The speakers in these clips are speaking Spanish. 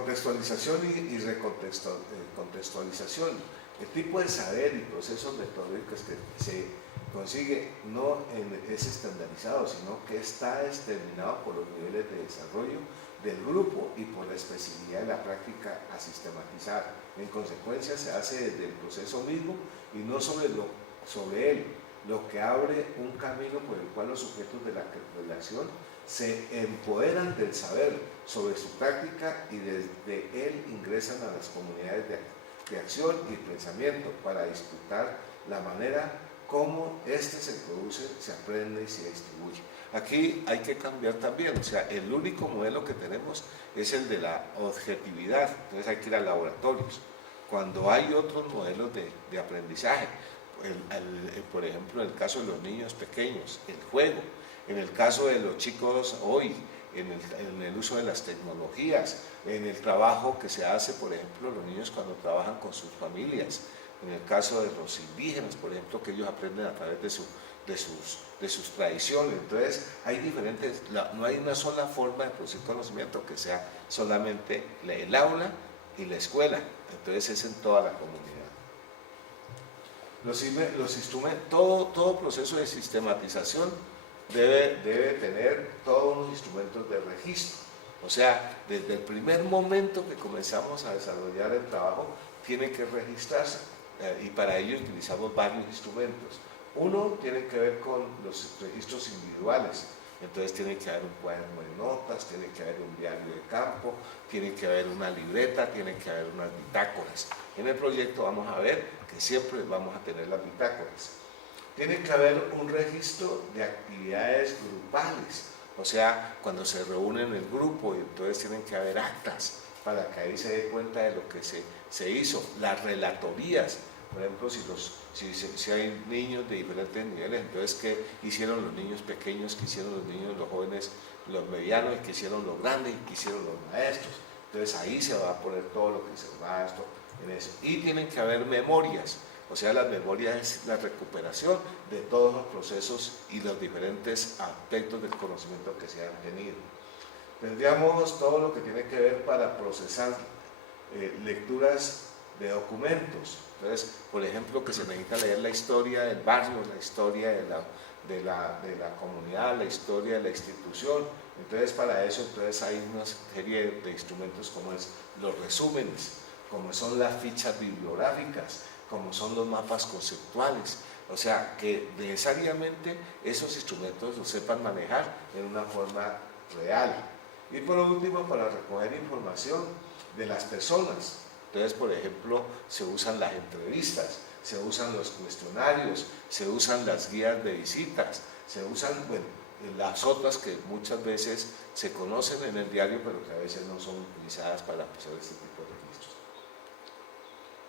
contextualización y recontextualización. El tipo de saber y procesos metodológicos que se consigue no es estandarizado, sino que está determinado por los niveles de desarrollo del grupo y por la especificidad de la práctica a sistematizar. En consecuencia, se hace desde el proceso mismo y no sobre él, lo que abre un camino por el cual los sujetos de la acción se empoderan del saber sobre su práctica y desde él ingresan a las comunidades de acción y pensamiento para disputar la manera como éste se produce, se aprende y se distribuye. Aquí hay que cambiar también, o sea, el único modelo que tenemos es el de la objetividad, entonces hay que ir a laboratorios. Cuando hay otros modelos de aprendizaje, por ejemplo, en el caso de los niños pequeños, el juego, en el caso de los chicos hoy, en el uso de las tecnologías, en el trabajo que se hace, por ejemplo, los niños cuando trabajan con sus familias, en el caso de los indígenas, por ejemplo, que ellos aprenden a través de sus tradiciones. Entonces, hay diferentes, no hay una sola forma de producir conocimiento que sea solamente el aula y la escuela, entonces es en toda la comunidad. Los instrumentos, todo proceso de sistematización debe tener todos los instrumentos de registro. O sea, desde el primer momento que comenzamos a desarrollar el trabajo, tiene que registrarse y para ello utilizamos varios instrumentos. Uno tiene que ver con los registros individuales, entonces tiene que haber un cuaderno de notas, tiene que haber un diario de campo, tiene que haber una libreta, tiene que haber unas bitácoras. En el proyecto vamos a ver que siempre vamos a tener las bitácoras. Tiene que haber un registro de actividades grupales, o sea, cuando se reúnen el grupo, y entonces tienen que haber actas para que ahí se dé cuenta de lo que se hizo. Las relatorías, por ejemplo, si hay niños de diferentes niveles, entonces qué hicieron los niños pequeños, qué hicieron los niños, los jóvenes, los medianos, qué hicieron los grandes, qué hicieron los maestros. Entonces ahí se va a poner todo lo que hizo el maestro en eso. Y tienen que haber memorias. O sea, la memoria es la recuperación de todos los procesos y los diferentes aspectos del conocimiento que se han tenido. Tendríamos todo lo que tiene que ver para procesar lecturas de documentos. Entonces, por ejemplo, que se necesita leer la historia del barrio, la historia de la comunidad, la historia de la institución. Entonces, para eso hay una serie de instrumentos como es los resúmenes, como son las fichas bibliográficas, como son los mapas conceptuales, o sea, que necesariamente esos instrumentos los sepan manejar en una forma real. Y por último, para recoger información de las personas. Entonces, por ejemplo, se usan las entrevistas, se usan los cuestionarios, se usan las guías de visitas, se usan, bueno, las otras que muchas veces se conocen en el diario, pero que a veces no son utilizadas para hacer este tipo de registros.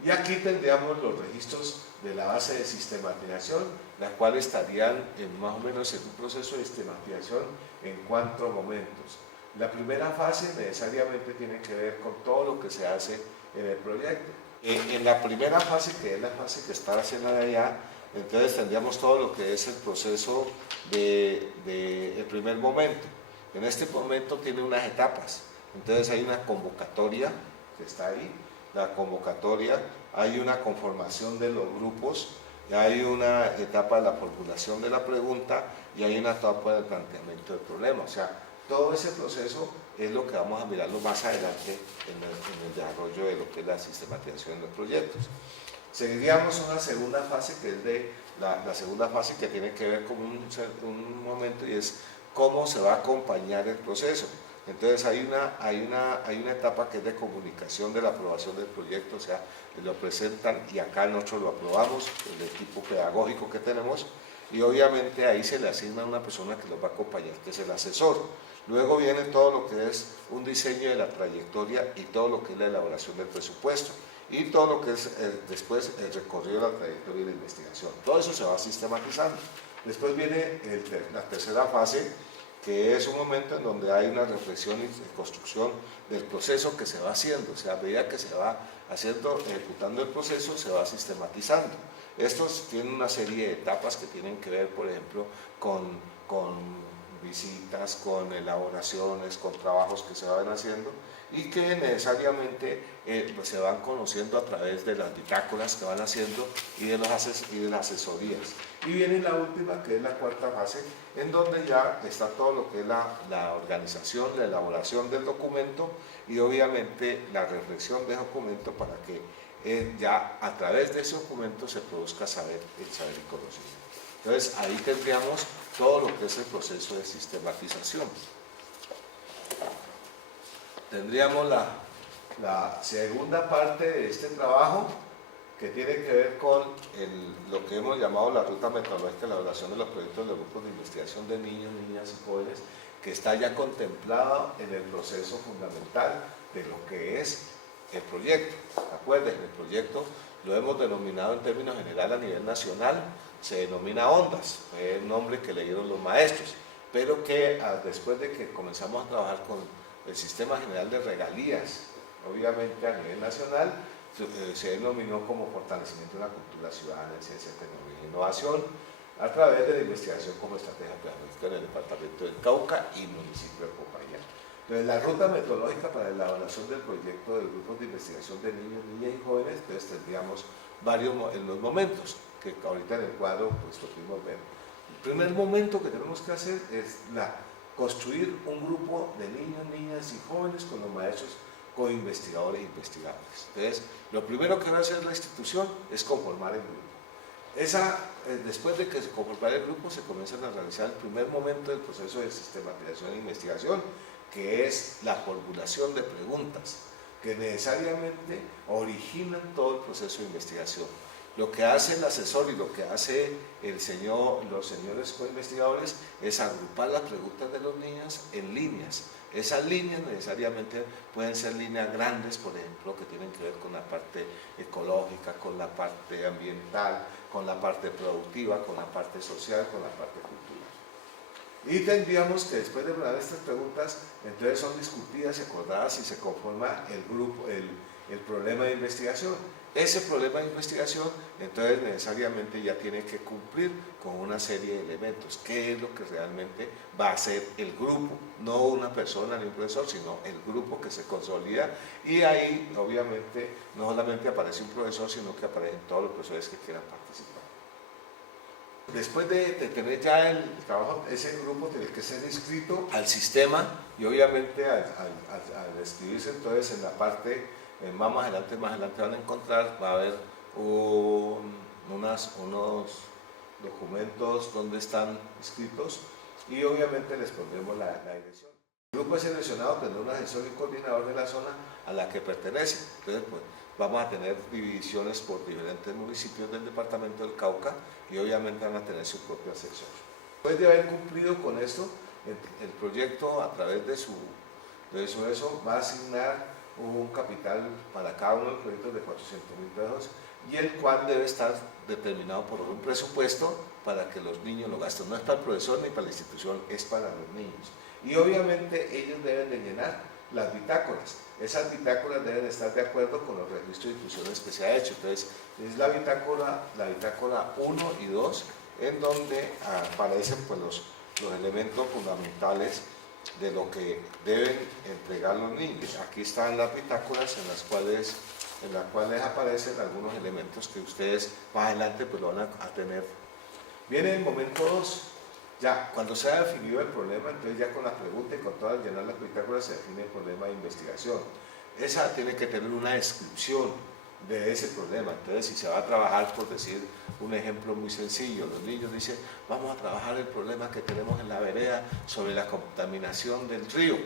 Y aquí tendríamos los registros de la base de sistematización, la cual estarían más o menos en un proceso de sistematización en 4 momentos. La primera fase necesariamente tiene que ver con todo lo que se hace en el proyecto. En la primera fase, que es la fase que está haciendo de allá, entonces tendríamos todo lo que es el proceso del primer momento. En este momento tiene unas etapas, entonces hay una convocatoria que está ahí, la convocatoria, hay una conformación de los grupos, hay una etapa de la formulación de la pregunta y hay una etapa del planteamiento del problema. O sea, todo ese proceso es lo que vamos a mirarlo más adelante en el desarrollo de lo que es la sistematización de los proyectos. Seguiríamos una segunda fase que es la segunda fase que tiene que ver con un momento y es cómo se va a acompañar el proceso. Entonces hay una etapa que es de comunicación de la aprobación del proyecto, o sea, lo presentan y acá nosotros lo aprobamos, el equipo pedagógico que tenemos, y obviamente ahí se le asigna a una persona que los va a acompañar, que es el asesor. Luego viene todo lo que es un diseño de la trayectoria y todo lo que es la elaboración del presupuesto y todo lo que es después el recorrido de la trayectoria y la investigación. Todo eso se va sistematizando. Después viene la tercera fase, que es un momento en donde hay una reflexión y construcción del proceso que se va haciendo, o sea, a medida que se va haciendo, ejecutando el proceso, se va sistematizando. Estos tienen una serie de etapas que tienen que ver, por ejemplo, con visitas, con elaboraciones, con trabajos que se van haciendo, y que necesariamente pues se van conociendo a través de las bitácoras que van haciendo y de las asesorías. Y viene la última, que es la cuarta fase, en donde ya está todo lo que es la organización, la elaboración del documento y obviamente la reflexión del documento para que ya a través de ese documento se produzca el saber y conocimiento. Entonces ahí tendríamos todo lo que es el proceso de sistematización. Tendríamos la segunda parte de este trabajo, que tiene que ver con lo que hemos llamado la ruta metodológica de la elaboración de los proyectos de grupos de investigación de niños, niñas y jóvenes, que está ya contemplado en el proceso fundamental de lo que es el proyecto. Acuérdense, el proyecto lo hemos denominado en términos generales a nivel nacional, se denomina ONDAS, fue el nombre que le dieron los maestros, pero que después de que comenzamos a trabajar con el Sistema General de Regalías, obviamente a nivel nacional, se denominó como fortalecimiento de la cultura ciudadana en ciencia, tecnología e innovación a través de la investigación como estrategia pedagógica en el departamento del Cauca y municipio de Popayán. Entonces, la ruta metodológica para la elaboración del proyecto del grupo de investigación de niños, niñas y jóvenes, entonces tendríamos varios en los momentos, que ahorita en el cuadro pues lo pudimos ver. El primer momento que tenemos que hacer es construir un grupo de niños, niñas y jóvenes con los maestros, con investigadores e investigadores. Entonces, lo primero que va a hacer la institución es conformar el grupo. Después de que se conformara el grupo, se comienzan a realizar el primer momento del proceso de sistematización e investigación, que es la formulación de preguntas, que necesariamente originan todo el proceso de investigación. Lo que hace el asesor y lo que hace los señores co-investigadores es agrupar las preguntas de los niños en líneas. Esas líneas necesariamente pueden ser líneas grandes, por ejemplo, que tienen que ver con la parte ecológica, con la parte ambiental, con la parte productiva, con la parte social, con la parte cultural. Y tendríamos que después de hablar estas preguntas, entonces son discutidas y acordadas y se conforma el grupo, el problema de investigación. Ese problema de investigación, entonces necesariamente ya tiene que cumplir con una serie de elementos. ¿Qué es lo que realmente va a hacer el grupo? No una persona ni un profesor, sino el grupo que se consolida. Y ahí, obviamente, no solamente aparece un profesor, sino que aparecen todos los profesores que quieran participar. Después de tener ya el trabajo, ese grupo tiene que ser inscrito al sistema y obviamente al inscribirse entonces en la parte, más adelante van a encontrar, va a haber unos documentos donde están inscritos y obviamente les pondremos la dirección. El grupo es seleccionado, tendrá un asesor y coordinador de la zona a la que pertenece. Entonces, pues, vamos a tener divisiones por diferentes municipios del departamento del Cauca y obviamente van a tener su propio asesor. Después de haber cumplido con esto, el proyecto a través de eso va a asignar un capital para cada uno de los proyectos de 400.000 pesos y el cual debe estar determinado por un presupuesto para que los niños lo gasten. No es para el profesor ni para la institución, es para los niños. Y obviamente ellos deben de llenar las bitácoras. Esas bitácoras deben estar de acuerdo con los registros de instituciones que se ha hecho. Entonces, es la bitácora 1 y 2, en donde aparecen pues, los elementos fundamentales de lo que deben entregar los niños. Aquí están las bitácoras en las cuales aparecen algunos elementos que ustedes más adelante pues, lo van a tener. Viene el momento 2. Ya, cuando se ha definido el problema, entonces ya con la pregunta y con todas llenar las bitácoras se define el problema de investigación. Esa tiene que tener una descripción de ese problema. Entonces, si se va a trabajar, por decir un ejemplo muy sencillo, los niños dicen, vamos a trabajar el problema que tenemos en la vereda sobre la contaminación del río.